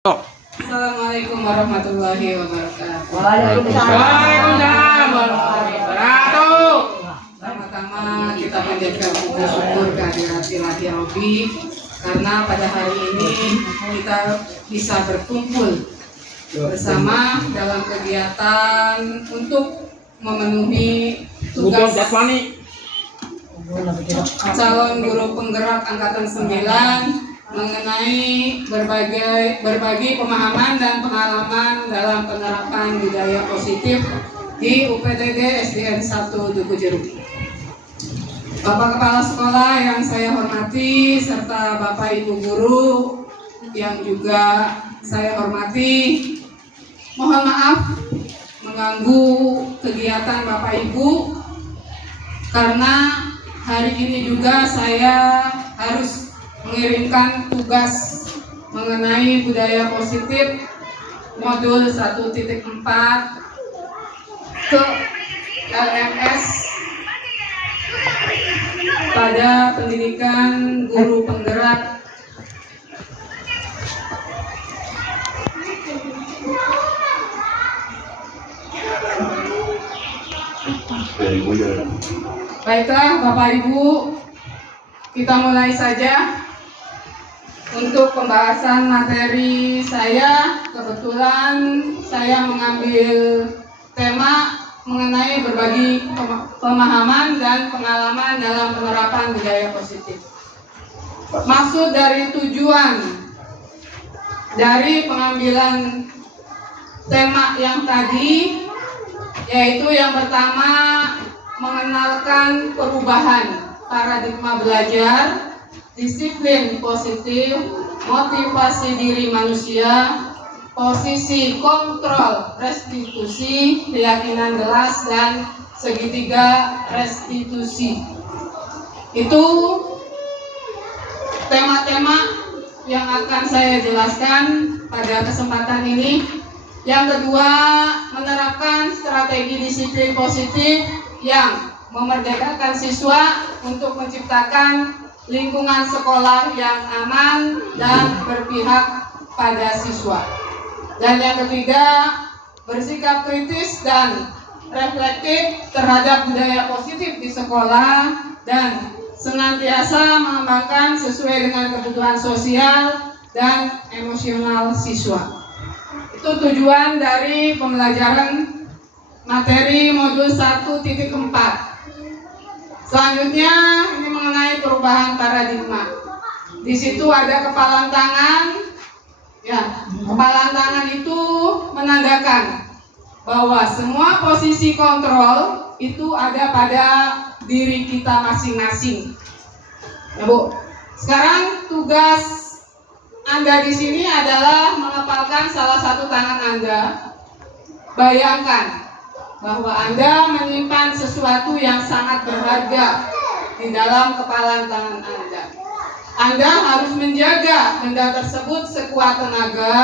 Assalamualaikum warahmatullahi wabarakatuh. Waalaikumsalam warahmatullahi wabarakatuh. Pertama kita panjatkan puji syukur kehadirat Ilahi Robbi karena pada hari ini kita bisa berkumpul bersama dalam kegiatan untuk memenuhi tugas calon guru penggerak angkatan 9 mengenai berbagi pemahaman dan pengalaman dalam penerapan budaya positif di UPTD SDN 1 Duku Jeruk. Bapak Kepala Sekolah yang saya hormati serta Bapak Ibu Guru yang juga saya hormati, mohon maaf mengganggu kegiatan Bapak Ibu karena hari ini juga saya harus mengirimkan tugas mengenai budaya positif modul 1.4 ke LMS pada pendidikan guru penggerak. Baiklah Bapak Ibu, kita mulai saja. Untuk pembahasan materi saya, kebetulan saya mengambil tema mengenai berbagi pemahaman dan pengalaman dalam penerapan budaya positif. Maksud dari tujuan dari pengambilan tema yang tadi, yaitu yang pertama mengenalkan perubahan paradigma belajar, disiplin positif, motivasi diri manusia, posisi kontrol restitusi, keyakinan gelas, dan segitiga restitusi. Itu tema-tema yang akan saya jelaskan pada kesempatan ini. Yang kedua, menerapkan strategi disiplin positif yang memerdekakan siswa untuk menciptakan lingkungan sekolah yang aman dan berpihak pada siswa. Dan yang ketiga, bersikap kritis dan reflektif terhadap budaya positif di sekolah dan senantiasa mengembangkan sesuai dengan kebutuhan sosial dan emosional siswa. Itu tujuan dari pembelajaran materi modul 1.4. Selanjutnya ini mengenai perubahan paradigma. Di situ ada kepalan tangan. Ya, kepalan tangan itu menandakan bahwa semua posisi kontrol itu ada pada diri kita masing-masing. Ya, Bu. Sekarang tugas Anda di sini adalah menghafalkan salah satu tangan Anda. Bayangkan bahwa Anda menyimpan sesuatu yang sangat berharga di dalam kepalan tangan Anda. Anda harus menjaga benda tersebut sekuat tenaga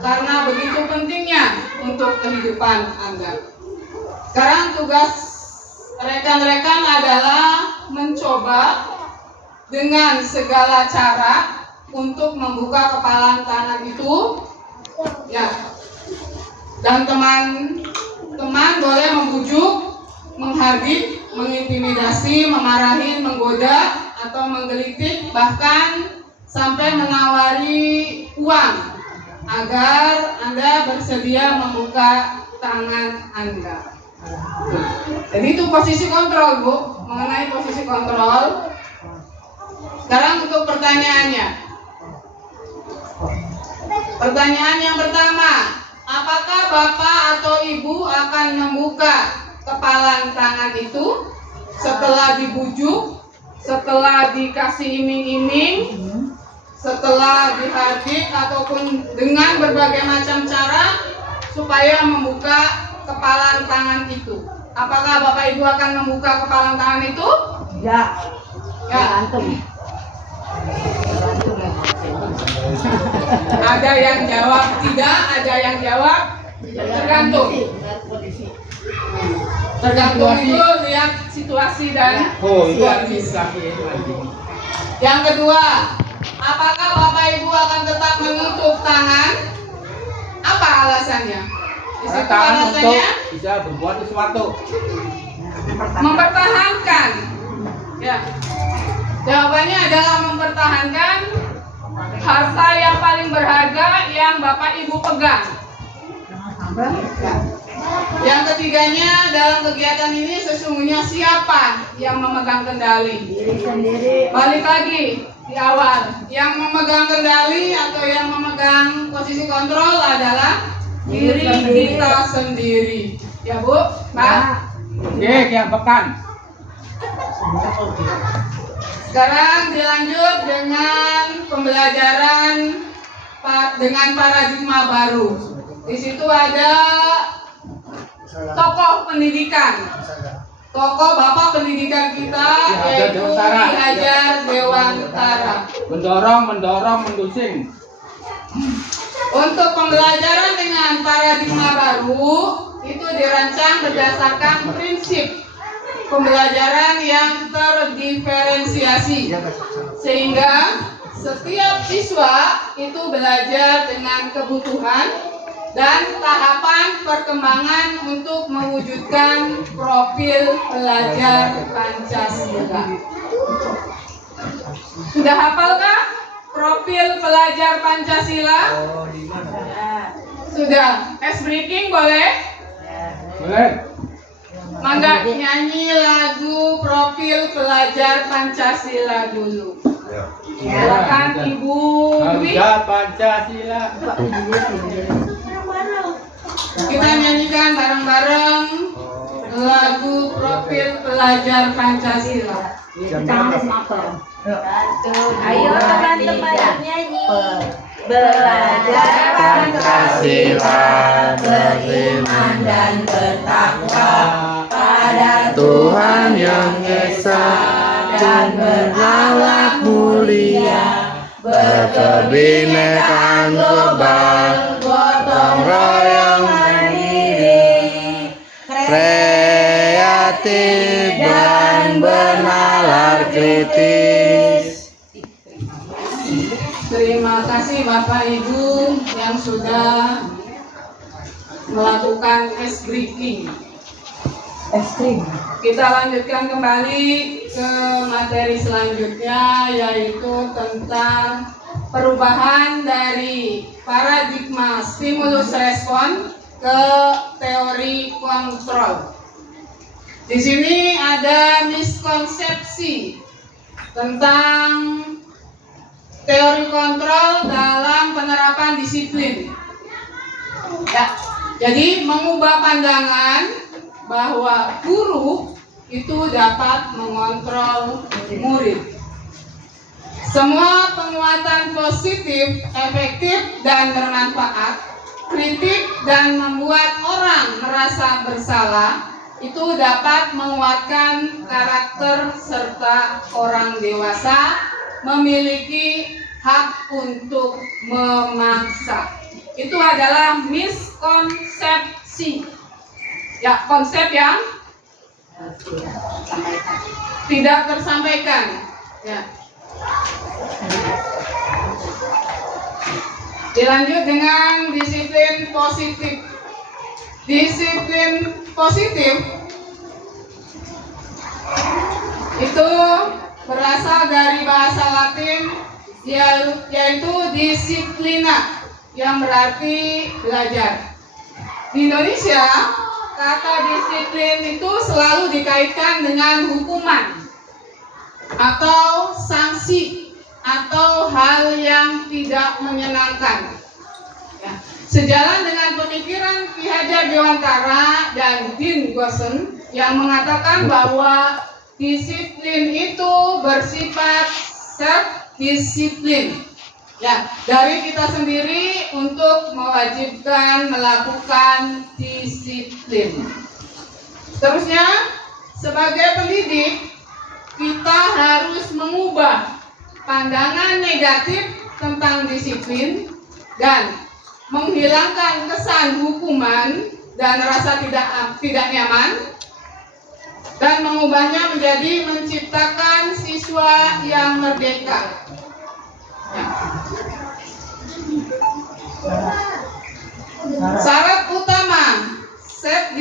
karena begitu pentingnya untuk kehidupan Anda. Sekarang tugas rekan-rekan adalah mencoba dengan segala cara untuk membuka kepalan tangan itu. Ya. Dan teman boleh membujuk, menghardik, mengintimidasi, memarahi, menggoda, atau menggelitik, bahkan sampai menawari uang agar Anda bersedia membuka tangan Anda. Jadi itu posisi kontrol, Bu, mengenai posisi kontrol. Sekarang untuk pertanyaannya. Pertanyaan yang pertama, apakah Bapak atau Ibu akan membuka kepalan tangan itu setelah dibujuk, setelah dikasih iming-iming, setelah dihardik, ataupun dengan berbagai macam cara supaya membuka kepalan tangan itu? Apakah Bapak Ibu akan membuka kepalan tangan itu? Ya. Ya. Ada yang jawab tidak, ada yang jawab tergantung. Tergantung itu lihat situasi dan kondisi. Yang kedua, Apakah Bapak Ibu akan tetap menutup tangan? Apa alasannya? Di situ Tangan untuk alasannya bisa berbuat sesuatu. mempertahankan. Ya. Jawabannya adalah mempertahankan harta yang paling berharga yang Bapak Ibu pegang. Ya. Yang ketiganya, dalam kegiatan ini sesungguhnya siapa yang memegang kendali? Diri sendiri. Balik lagi di awal, yang memegang kendali atau yang memegang posisi kontrol adalah diri kita sendiri. Ya Bu, Pak. Oke, yang pekan. Sekarang dilanjut dengan pembelajaran dengan paradigma baru. Di situ ada tokoh pendidikan, tokoh bapak pendidikan kita yaitu Ki Hajar Dewantara. Mendorong, mendusing. Untuk pembelajaran dengan paradigma baru itu dirancang berdasarkan prinsip pembelajaran yang terdiferensiasi, sehingga setiap siswa itu belajar dengan kebutuhan dan tahapan perkembangan untuk mewujudkan profil pelajar Pancasila. Sudah hafalkah profil pelajar Pancasila? Sudah. Ice breaking boleh? Boleh. Mangga nyanyi lagu profil pelajar Pancasila dulu. Silakan Ibu Dwi. Harga Pancasila. Kita nyanyikan bareng-bareng lagu profil pelajar Pancasila. Ayo teman-teman nyanyi. Belajar Pancasila, beriman dan bertakwa pada Tuhan yang Esa dan berakhlak mulia, berkebinekaan global, gotong royong mandiri, kreatif dan bernalar kritis. Terima kasih Bapak Ibu yang sudah melakukan ice breaking. Kita lanjutkan kembali ke materi selanjutnya, yaitu tentang perubahan dari paradigma stimulus respon ke teori kontrol. Di sini ada miskonsepsi tentang teori kontrol dalam penerapan disiplin. Ya, jadi mengubah pandangan bahwa guru itu dapat mengontrol murid. Semua penguatan positif, efektif, dan bermanfaat, kritik dan membuat orang merasa bersalah itu dapat menguatkan karakter serta orang dewasa memiliki hak untuk memaksa. Itu adalah miskonsepsi. Ya, konsep yang tidak tersampaikan. Ya. Dilanjut dengan disiplin positif. Disiplin positif itu berasal dari bahasa Latin yaitu disiplina, yang berarti belajar. Di Indonesia, kata disiplin itu selalu dikaitkan dengan hukuman atau sanksi atau hal yang tidak menyenangkan. Ya. Sejalan dengan pemikiran Ki Hajar Dewantara dan Dean Goosen yang mengatakan bahwa disiplin itu bersifat self-disiplin. Ya, dari kita sendiri untuk mewajibkan melakukan disiplin. Terusnya, sebagai pendidik, kita harus mengubah pandangan negatif tentang disiplin dan menghilangkan kesan hukuman dan rasa tidak nyaman, dan mengubahnya menjadi menciptakan siswa yang merdeka.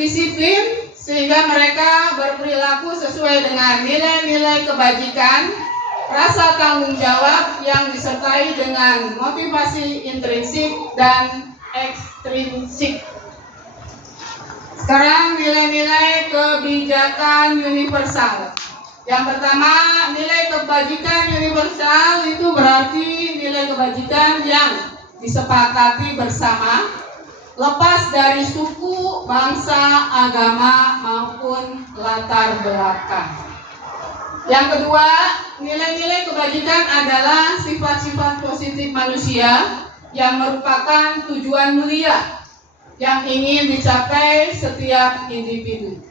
disiplin sehingga mereka berperilaku sesuai dengan nilai-nilai kebajikan, rasa tanggung jawab yang disertai dengan motivasi intrinsik dan ekstrinsik. Sekarang nilai-nilai kebijakan universal. Yang pertama, nilai kebajikan universal itu berarti nilai kebajikan yang disepakati bersama, lepas dari suku, bangsa, agama, maupun latar belakang. Yang kedua, nilai-nilai kebajikan adalah sifat-sifat positif manusia yang merupakan tujuan mulia yang ingin dicapai setiap individu.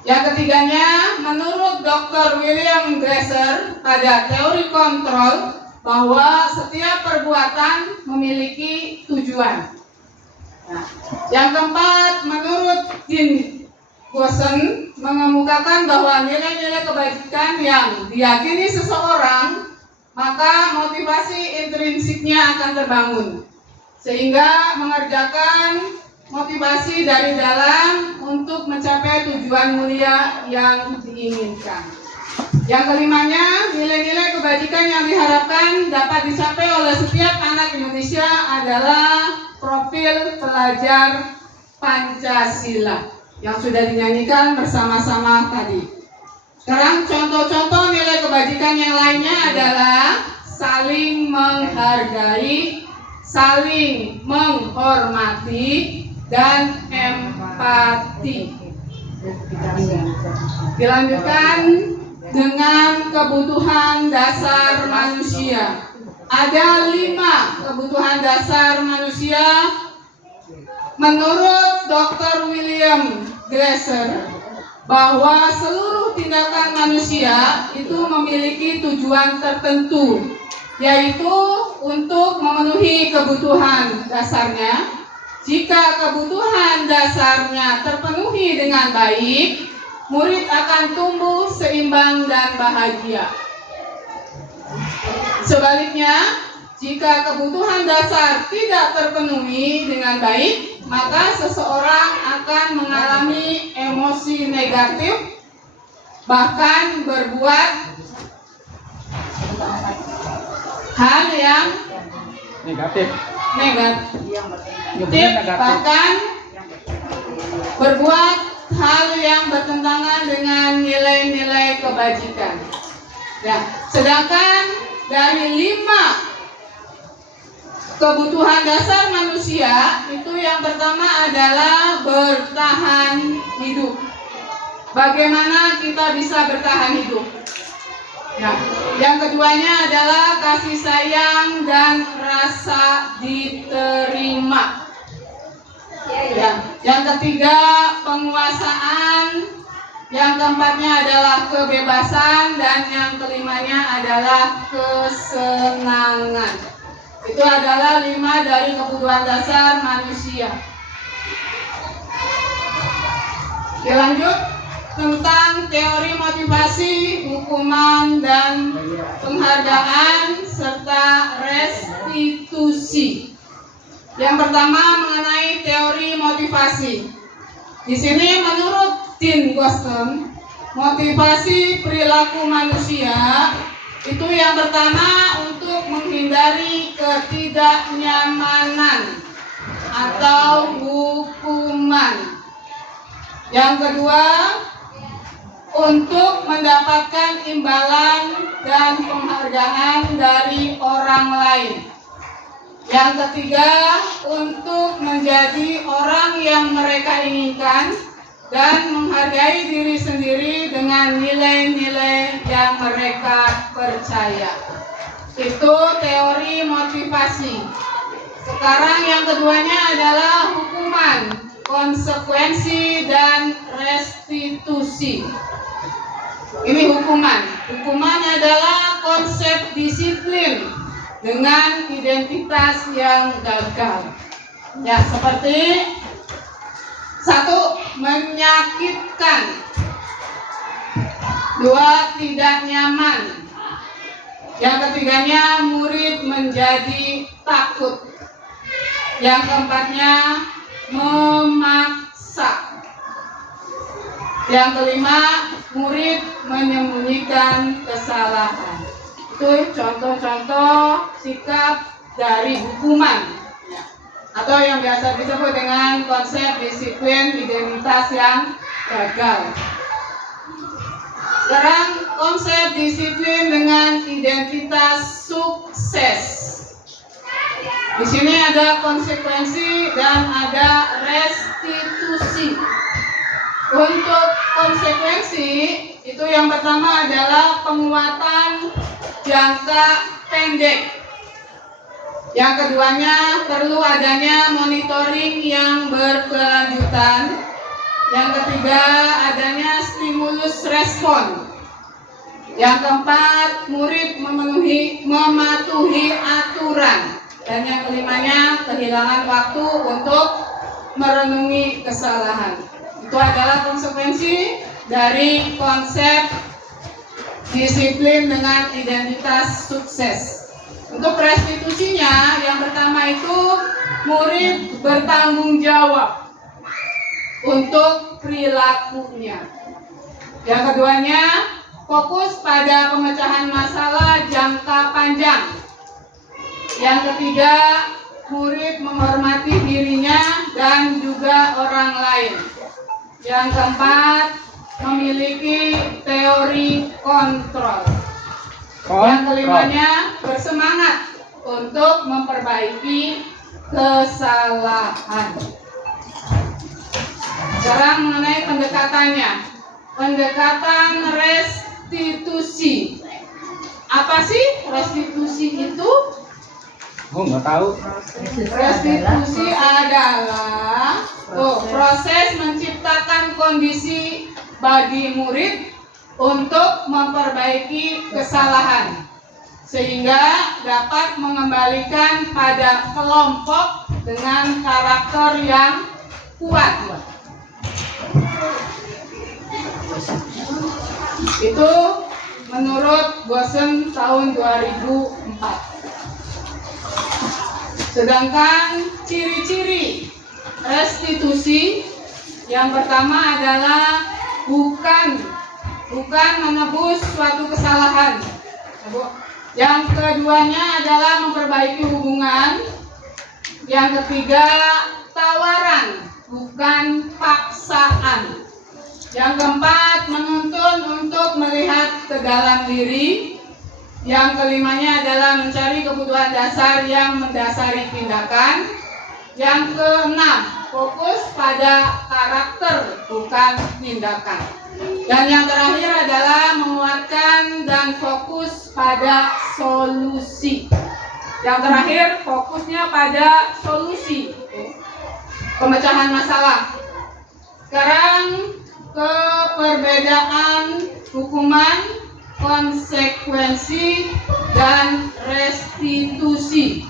Yang ketiganya, menurut Dr. William Glasser pada teori kontrol bahwa setiap perbuatan memiliki tujuan. Nah, yang keempat, menurut Dean Gossen mengemukakan bahwa nilai-nilai kebajikan yang diyakini seseorang, maka motivasi intrinsiknya akan terbangun, sehingga mengerjakan motivasi dari dalam untuk mencapai tujuan mulia yang diinginkan. Yang kelimanya, nilai-nilai kebajikan yang diharapkan dapat dicapai oleh setiap anak Indonesia adalah profil pelajar Pancasila yang sudah dinyanyikan bersama-sama tadi. Sekarang contoh-contoh nilai kebajikan yang lainnya adalah saling menghargai, saling menghormati, dan empati. Dilanjutkan dengan kebutuhan dasar manusia. Ada 5 kebutuhan dasar manusia menurut Dr. William Glasser, bahwa seluruh tindakan manusia itu memiliki tujuan tertentu, yaitu untuk memenuhi kebutuhan dasarnya. Jika kebutuhan dasarnya terpenuhi dengan baik, murid akan tumbuh seimbang dan bahagia. Sebaliknya, jika kebutuhan dasar tidak terpenuhi dengan baik, maka seseorang akan mengalami emosi negatif, bahkan berbuat hal yang negatif, bahkan berbuat hal yang bertentangan dengan nilai-nilai kebajikan. Nah, sedangkan dari 5 kebutuhan dasar manusia itu, yang pertama adalah bertahan hidup. Bagaimana kita bisa bertahan hidup? Nah, yang keduanya adalah kasih sayang dan rasa diterima. Ya. Yang ketiga, penguasaan. Yang keempatnya adalah kebebasan, dan yang kelimanya adalah kesenangan. Itu adalah 5 dari kebutuhan dasar manusia. Lanjut tentang teori motivasi, hukuman, dan penghargaan serta restitusi. Yang pertama mengenai teori motivasi. Di sini menurut Dean Gossen, motivasi perilaku manusia itu yang pertama untuk menghindari ketidaknyamanan atau hukuman. Yang kedua, untuk mendapatkan imbalan dan penghargaan dari orang lain. Yang ketiga, untuk menjadi orang yang mereka inginkan dan menghargai diri sendiri dengan nilai-nilai yang mereka percaya. Itu teori motivasi. Sekarang yang keduanya adalah hukuman, konsekuensi, dan restitusi. Ini hukuman. Hukuman adalah konsep disiplin dengan identitas yang gagal. Ya, seperti 1. Menyakitkan. 2. Tidak nyaman. Yang ketiganya, murid menjadi takut. Yang keempatnya, memaksa. Yang kelima, murid menyembunyikan kesalahan. Itu contoh-contoh sikap dari hukuman, atau yang biasa disebut dengan konsep disiplin identitas yang gagal. Sekarang konsep disiplin dengan identitas sukses. Di sini ada konsekuensi dan ada restitusi. Untuk konsekuensi itu yang pertama adalah penguatan jangka pendek. Yang keduanya perlu adanya monitoring yang berkelanjutan. Yang ketiga adanya stimulus respon. Yang keempat, murid mematuhi aturan. Dan yang kelimanya, kehilangan waktu untuk merenungi kesalahan. Itu adalah konsekuensi dari konsep disiplin dengan identitas sukses. Untuk restitusinya, yang pertama itu murid bertanggung jawab untuk perilakunya. Yang keduanya, fokus pada pemecahan masalah jangka panjang. Yang ketiga, murid menghormati dirinya dan juga orang lain. Yang keempat, memiliki teori kontrol. Yang kelimanya, bersemangat untuk memperbaiki kesalahan. Sekarang mengenai pendekatannya. Pendekatan restitusi. Apa sih restitusi itu? Oh, nggak tahu. Restitusi adalah proses menciptakan kondisi bagi murid untuk memperbaiki kesalahan sehingga dapat mengembalikan pada kelompok dengan karakter yang kuat. Itu menurut Gosen tahun 2004. Sedangkan ciri-ciri restitusi yang pertama adalah bukan menebus suatu kesalahan. Yang keduanya adalah memperbaiki hubungan. Yang ketiga, tawaran, bukan paksaan. Yang keempat, menuntun untuk melihat ke dalam diri. Yang kelimanya adalah mencari kebutuhan dasar yang mendasari tindakan. Yang keenam, fokus pada karakter, bukan tindakan. Dan yang terakhir adalah menguatkan dan fokus pada solusi. Yang terakhir, fokusnya pada solusi, pemecahan masalah. Sekarang ke perbedaan hukuman, konsekuensi, dan restitusi.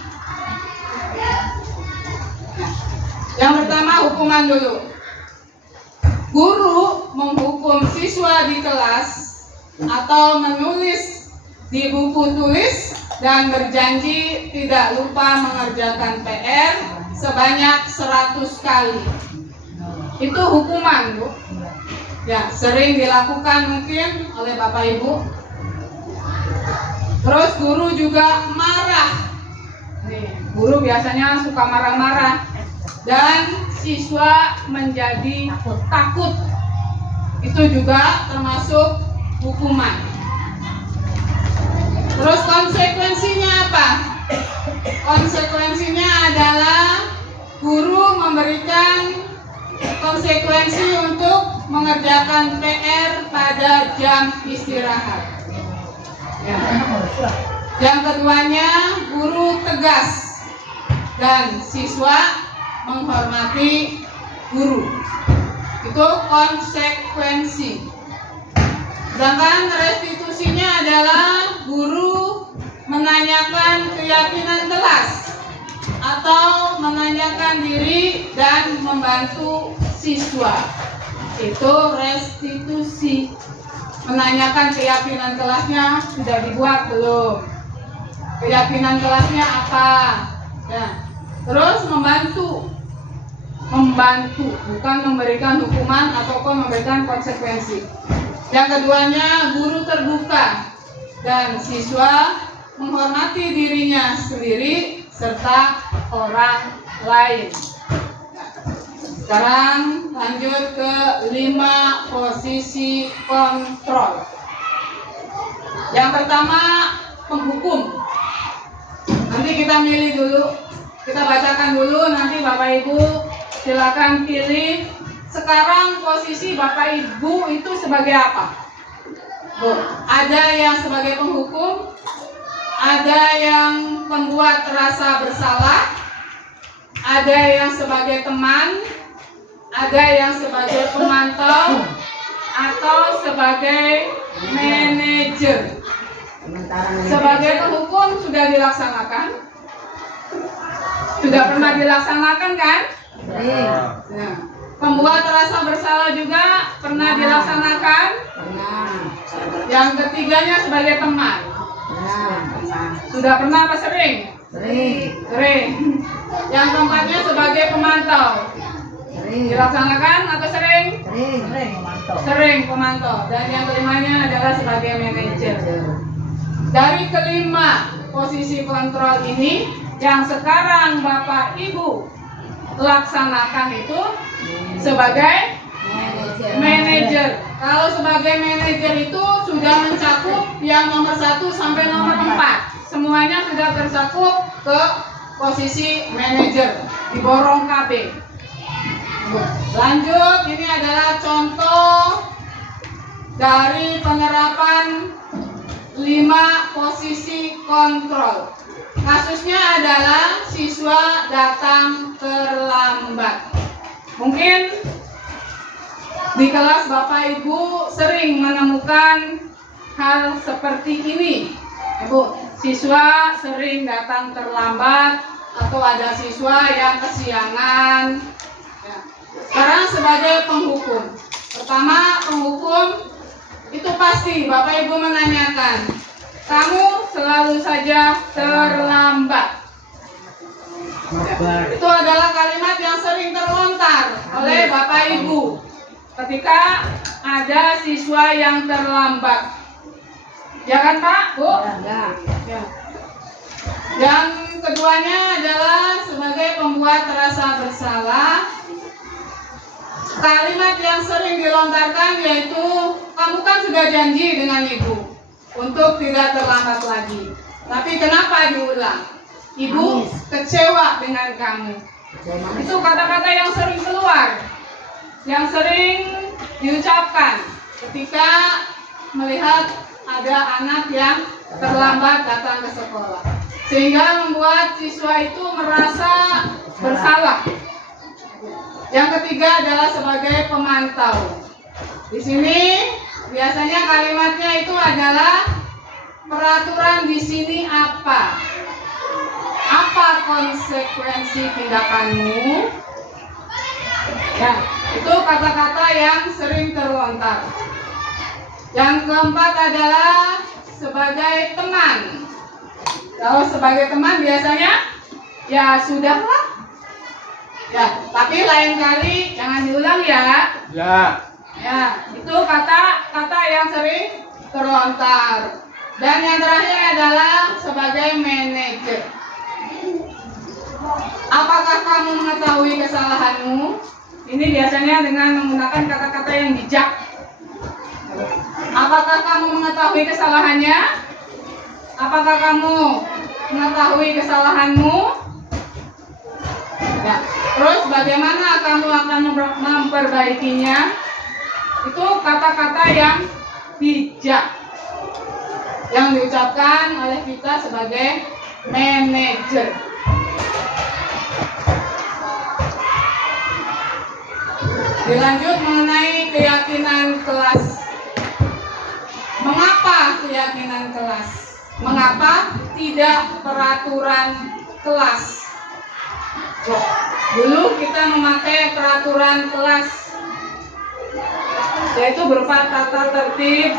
Yang pertama, hukuman dulu. Guru menghukum siswa di kelas atau menulis di buku tulis dan berjanji tidak lupa mengerjakan PR sebanyak 100 kali. Itu hukuman, Bu. Ya, sering dilakukan mungkin oleh Bapak Ibu. Terus guru juga marah. Nih, guru biasanya suka marah-marah. Dan siswa menjadi takut. Itu juga termasuk hukuman. Terus konsekuensinya apa? Konsekuensinya adalah guru memberikan konsekuensi untuk mengerjakan PR pada jam istirahat. Ya. Yang keduanya, guru tegas dan siswa menghormati guru. Itu konsekuensi. Sedangkan restitusinya adalah guru menanyakan keyakinan kelas atau menanyakan diri dan membantu siswa. Itu restitusi. Menanyakan keyakinan kelasnya sudah dibuat belum? Keyakinan kelasnya apa? Ya. Terus membantu membantu, bukan memberikan hukuman ataupun memberikan konsekuensi. Yang keduanya, guru terbuka dan siswa menghormati dirinya sendiri serta orang lain. Sekarang lanjut ke 5 posisi kontrol. Yang pertama, penghukum. Nanti kita milih dulu, kita bacakan dulu, nanti Bapak Ibu silakan pilih. Sekarang posisi Bapak Ibu itu sebagai apa? Ada yang sebagai penghukum, ada yang membuat rasa bersalah, ada yang sebagai teman, ada yang sebagai pemantau, atau sebagai manajer. Sebagai penghukum sudah dilaksanakan? Sudah pernah dilaksanakan kan? Nah, pembuat rasa bersalah juga pernah dilaksanakan? Yang ketiganya sebagai teman. Sudah pernah apa sering? Sering. Yang keempatnya sebagai pemantau. Dilaksanakan atau sering? Sering pemantau. Dan yang kelimanya adalah sebagai manajer. Dari kelima posisi kontrol ini, yang sekarang Bapak Ibu laksanakan itu sebagai manajer. Kalau sebagai manajer itu sudah mencakup yang nomor 1 sampai nomor 4. Semuanya sudah tercakup ke posisi manajer, diborong KB. Lanjut, ini adalah contoh dari penerapan 5 posisi kontrol. Kasusnya adalah siswa datang terlambat. Mungkin di kelas Bapak Ibu sering menemukan hal seperti ini. Ibu, siswa sering datang terlambat atau ada siswa yang kesiangan. Ya. Sekarang sebagai penghukum. Pertama, penghukum itu pasti Bapak Ibu menanyakan, kamu selalu saja terlambat. Itu adalah kalimat yang sering terlontar oleh Bapak Ibu ketika ada siswa yang terlambat. Ya kan Pak, Bu? Ya. Yang keduanya adalah sebagai pembuat rasa bersalah. Kalimat yang sering dilontarkan yaitu, kamu kan sudah janji dengan ibu untuk tidak terlambat lagi. Tapi kenapa diulang? Ibu kecewa dengan kamu. Itu kata-kata yang sering keluar, yang sering diucapkan ketika melihat ada anak yang terlambat datang ke sekolah, sehingga membuat siswa itu merasa bersalah. Yang ketiga adalah sebagai pemantau. Di sini biasanya kalimatnya itu adalah, peraturan di sini apa? Apa konsekuensi tindakanmu? Ya, itu kata-kata yang sering terlontar. Yang keempat adalah sebagai teman. Kalau sebagai teman biasanya, ya sudahlah. Ya, tapi lain kali jangan diulang ya. Ya. Ya, itu kata-kata yang sering terlontar. Dan yang terakhir adalah sebagai manajer. Apakah kamu mengetahui kesalahanmu? Ini biasanya dengan menggunakan kata-kata yang bijak. Apakah kamu mengetahui kesalahannya? Apakah kamu mengetahui kesalahanmu? Ya. Terus bagaimana kamu akan memperbaikinya? Itu kata-kata yang bijak yang diucapkan oleh kita sebagai manajer. Dilanjut mengenai keyakinan kelas. Mengapa keyakinan kelas? Mengapa tidak peraturan kelas? Dulu kita memakai peraturan kelas, yaitu berupa tata tertib.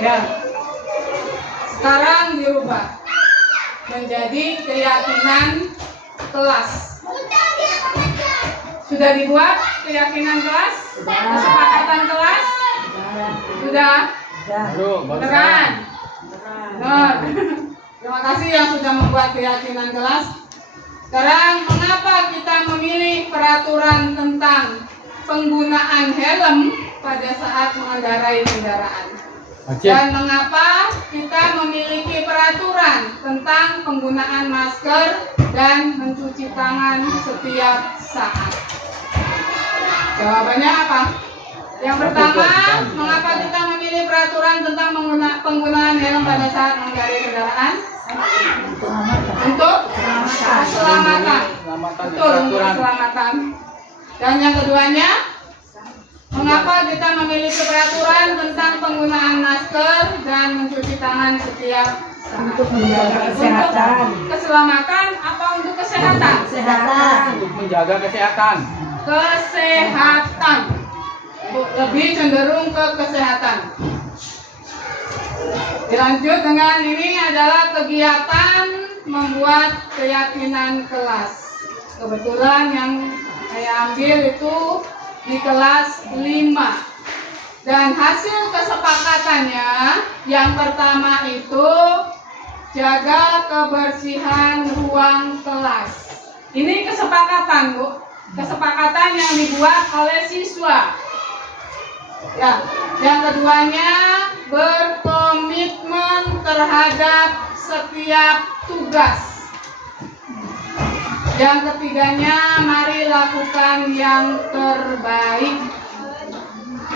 Ya. Sekarang dirubah menjadi keyakinan kelas. Sudah dibuat keyakinan kelas? Kesepakatan kelas? Sudah? Aduh, Beneran? Benar. Terima kasih yang sudah membuat keyakinan kelas. Sekarang, mengapa kita memilih peraturan tentang penggunaan helm pada saat mengendarai kendaraan? Dan mengapa kita memiliki peraturan tentang penggunaan masker dan mencuci tangan setiap saat? Jawabannya apa? Yang pertama, mengapa kita memilih peraturan tentang penggunaan helm pada saat mengendarai kendaraan? Untuk keselamatan. Betul, untuk keselamatan. Dan yang keduanya, mengapa kita memiliki peraturan tentang penggunaan masker dan mencuci tangan setiap saat? Untuk menjaga kesehatan. Untuk keselamatan apa untuk kesehatan? Kesehatan. Untuk menjaga kesehatan. Kesehatan. Lebih cenderung ke kesehatan. Dilanjut dengan ini adalah kegiatan membuat keyakinan kelas. Kebetulan yang saya ambil itu di kelas 5. Dan hasil kesepakatannya yang pertama itu jaga kebersihan ruang kelas. Ini kesepakatan, Bu. Kesepakatan yang dibuat oleh siswa. Ya, yang keduanya berkomitmen terhadap setiap tugas. Yang ketiganya, mari lakukan yang terbaik.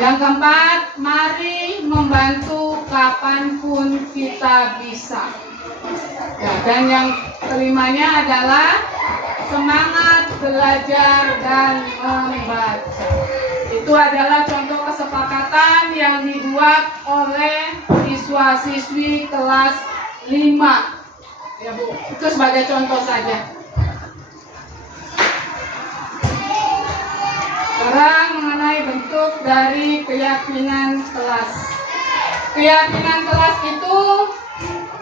Yang keempat, mari membantu kapanpun kita bisa. Ya, dan yang kelimanya adalah semangat belajar dan membaca. Itu adalah contoh kesepakatan yang dibuat oleh siswa-siswi kelas 5. Ya, Bu. Itu sebagai contoh saja. Sekarang mengenai bentuk dari keyakinan kelas. Keyakinan kelas itu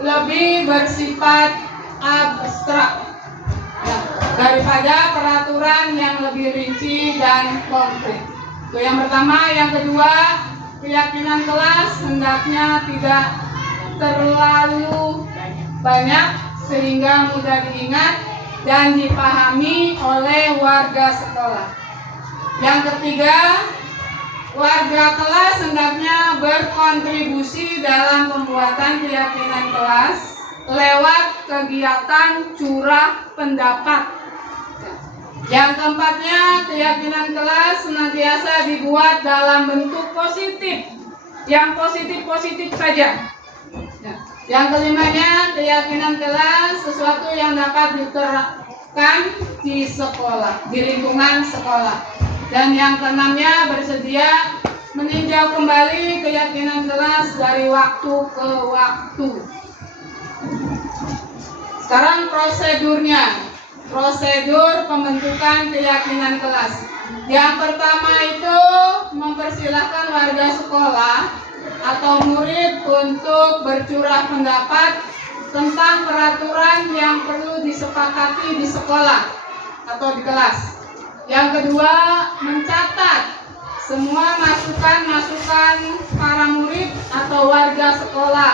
lebih bersifat abstrak, ya, daripada peraturan yang lebih rinci dan konkret. Itu yang pertama. Yang kedua, keyakinan kelas hendaknya tidak terlalu banyak sehingga mudah diingat dan dipahami oleh warga sekolah. Yang ketiga, warga kelas hendaknya berkontribusi dalam pembuatan keyakinan kelas lewat kegiatan curah pendapat. Yang keempatnya, keyakinan kelas senantiasa dibuat dalam bentuk positif, yang positif-positif saja. Yang kelimanya, keyakinan kelas sesuatu yang dapat diterapkan di sekolah, di lingkungan sekolah. Dan yang keenamnya, bersedia meninjau kembali keyakinan kelas dari waktu ke waktu. Sekarang prosedurnya. Prosedur pembentukan keyakinan kelas. Yang pertama itu mempersilahkan warga sekolah atau murid untuk bercurah pendapat tentang peraturan yang perlu disepakati di sekolah atau di kelas. Yang kedua, mencatat semua masukan-masukan para murid atau warga sekolah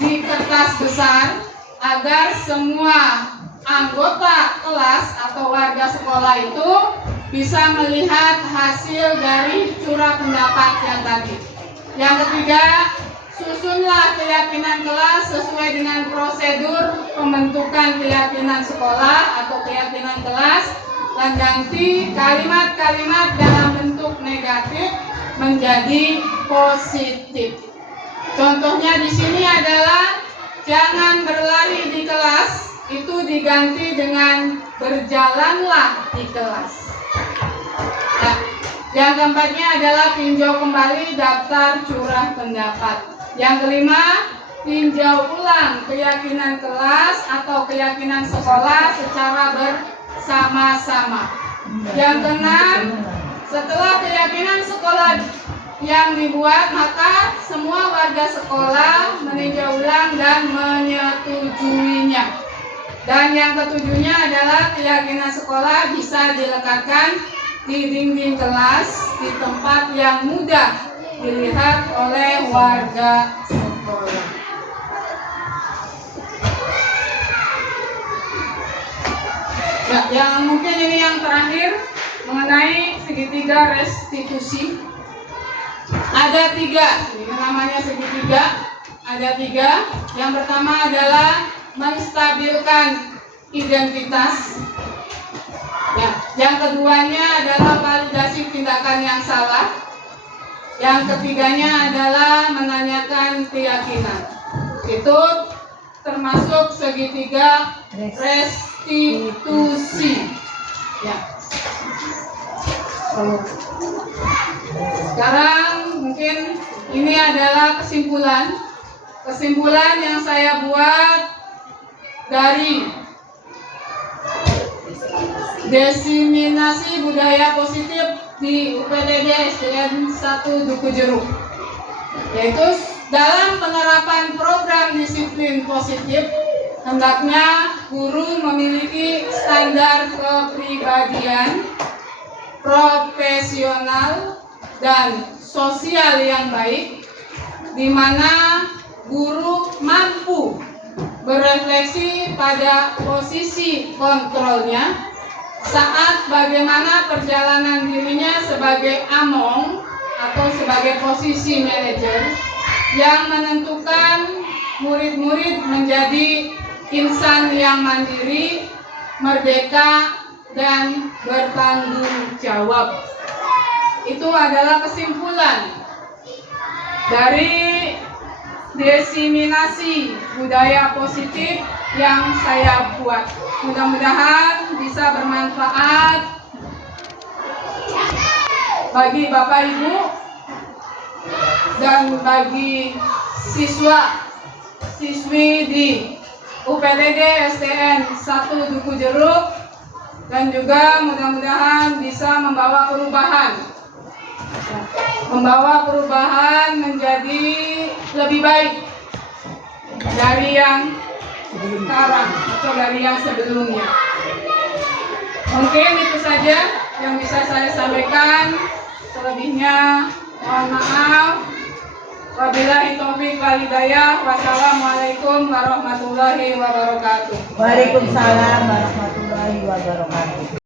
di kertas besar agar semua anggota kelas atau warga sekolah itu bisa melihat hasil dari curah pendapat yang tadi. Yang ketiga, susunlah keyakinan kelas sesuai dengan prosedur pembentukan keyakinan sekolah atau keyakinan kelas, dan ganti kalimat-kalimat dalam bentuk negatif menjadi positif. Contohnya di sini adalah jangan berlari di kelas, itu diganti dengan berjalanlah di kelas. Nah, yang keempatnya adalah tinjau kembali daftar curah pendapat. Yang kelima, tinjau ulang keyakinan kelas atau keyakinan sekolah secara bersama-sama. Yang keenam, setelah keyakinan sekolah yang dibuat, maka semua warga sekolah meninjau ulang dan menyetujuinya. Dan yang ketujuhnya adalah keyakinan sekolah bisa dilekatkan di dinding kelas di tempat yang mudah dilihat oleh warga sekolah. Ya, yang mungkin ini yang terakhir mengenai segitiga restitusi. Ada 3, ini namanya segitiga. Ada 3. Yang pertama adalah menstabilkan identitas. Ya, yang keduanya adalah validasi tindakan yang salah. Yang ketiganya adalah menanyakan keyakinan. Itu termasuk segitiga restitusi. Ya. Sekarang mungkin ini adalah kesimpulan yang saya buat dari diseminasi budaya positif di UPTD SDN 1 Duku Jeruk, yaitu dalam penerapan program disiplin positif hendaknya guru memiliki standar kepribadian, profesional, dan sosial yang baik, di mana guru mampu berefleksi pada posisi kontrolnya saat bagaimana perjalanan dirinya sebagai among atau sebagai posisi manajer yang menentukan murid-murid menjadi insan yang mandiri, merdeka, dan bertanggung jawab. Itu adalah kesimpulan dari diseminasi budaya positif yang saya buat. Mudah-mudahan bisa bermanfaat bagi Bapak Ibu dan bagi siswa-siswi di UPTD SDN 1 Duku Jeruk, dan juga mudah-mudahan bisa membawa perubahan menjadi lebih baik dari yang sekarang atau dari yang sebelumnya. Mungkin itu saja yang bisa saya sampaikan. Selebihnya mohon maaf. Wabillahi taufiq wal hidayah. Wassalamualaikum warahmatullahi wabarakatuh. Waalaikumsalam warahmatullahi wabarakatuh.